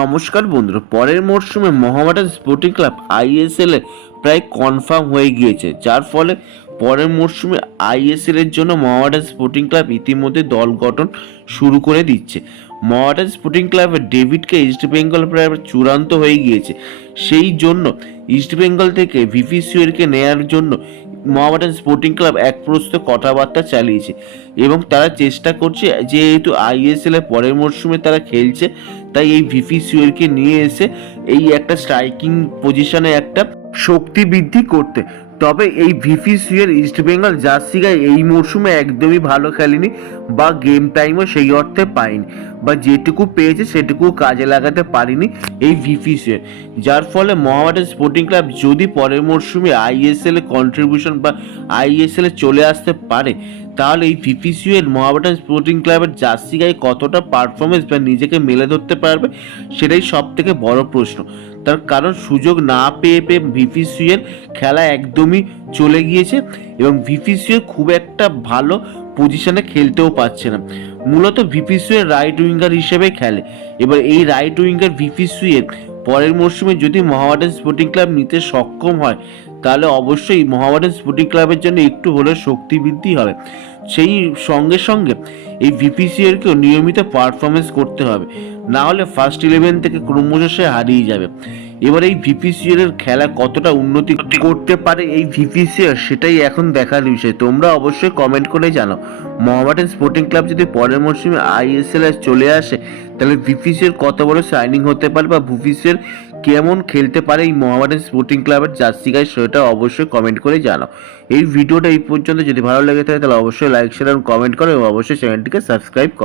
নমস্কার বন্ধুরা, পরের মরশুমে মোহামেডান স্পোর্টিং ক্লাব আইএসএল প্রায় কনফার্ম হয়ে গিয়েছে। যার ফলে পরের মরশুমে আইএসএল এর জন্য মোহামেডান স্পোর্টিং ক্লাব ইতিমধ্যে দল গঠন শুরু করে দিচ্ছে। মোহামেডান স্পোর্টিং ক্লাবের ডেভিডকে ইস্ট বেঙ্গল প্রায় চূড়ান্ত হয়ে গিয়েছে। সেই জন্য ইস্ট বেঙ্গল থেকে ভিপি সুয়েরকে নেয়ার জন্য মোহামেডান স্পোর্টিং ক্লাব এক প্রস্ত কথাবার্তা চালিয়েছে এবং তারা চেষ্টা করছে যেহেতু আইএসএল এর পরের মরশুমে তারা খেলছে, তাই এই ভিপি সিওরকে নিয়ে এসে এই একটা স্ট্রাইকিং পজিশনে একটা শক্তি বৃদ্ধি করতে তবে এই ভিপি সুয়ের ইস্টবেঙ্গল জার্সি গায়ে এই মরশুমে একদমই ভালো খেলেনি বা গেম টাইমও সেই অর্থে পায়নি বা যেটুকু পেয়েছে সেটুকু কাজে লাগাতে পারেনি এই ভিপি সুয়ের যার ফলে মোহামেডান স্পোর্টিং ক্লাব যদি পরের মরশুমে আইএসএল এ কন্ট্রিবিউশন বা আইএসএল এ চলে আসতে পারে, তাহলে এই ভিপিসিউ এর মোহামেডান স্পোর্টিং ক্লাবের জার্সি গায়ে কতটা পারফরমেন্স বা নিজেকে মেলে ধরতে পারবে, সেটাই সব থেকে বড় প্রশ্ন। তার কারণ সুযোগ না পেয়ে পেয়ে এর খেলা একদমই চলে গিয়েছে এবং ভিপিসিউ এর খুব একটা ভালো পজিশনে খেলতেও পারছে না। মূলত ভিপিসিউ এর রাইট উইঙ্গার হিসেবে খেলে। এবার এই রাইট উইঙ্গার এর পরের মরশুমে যদি মোহামেডান স্পোর্টিং ক্লাব নিতে সক্ষম হয় তাহলে অবশ্যই মহাভারত স্পোর্টিং ক্লাবের জন্য একটু হলেও শক্তি বৃদ্ধি হবে। সেই সঙ্গে সঙ্গে এই ভিপিসিএলকেও নিয়মিত পারফরমেন্স করতে হবে। না হলে ফার্স্ট ইলেভেন থেকে ক্রমশ সে হারিয়ে যাবে। এবার এই ভিপিসিএল এর খেলা কতটা উন্নতি করতে পারে এই ভিপিসিএল সেটাই এখন দেখার বিষয়। তোমরা অবশ্যই কমেন্ট করে জানাও। মোহামেডান স্পোর্টিং ক্লাব যদি পরের মরশুমে আইএসএল চলে আসে, তাহলে ভিপিসিএল কত বড় সাইনিং হতে পারে বা ভিপিসিএল কেমন খেলতে পারে এই মোহামেডান স্পোর্টিং ক্লাবের জার্সি গায়ে সেটা অবশ্যই কমেন্ট করে জানাও। এই ভিডিওটা এই পর্যন্ত। যদি ভালো লেগে থাকে, তাহলে অবশ্যই লাইক শেয়ার এবং কমেন্ট করো এবং অবশ্যই চ্যানেলটিকে সাবস্ক্রাইব করো।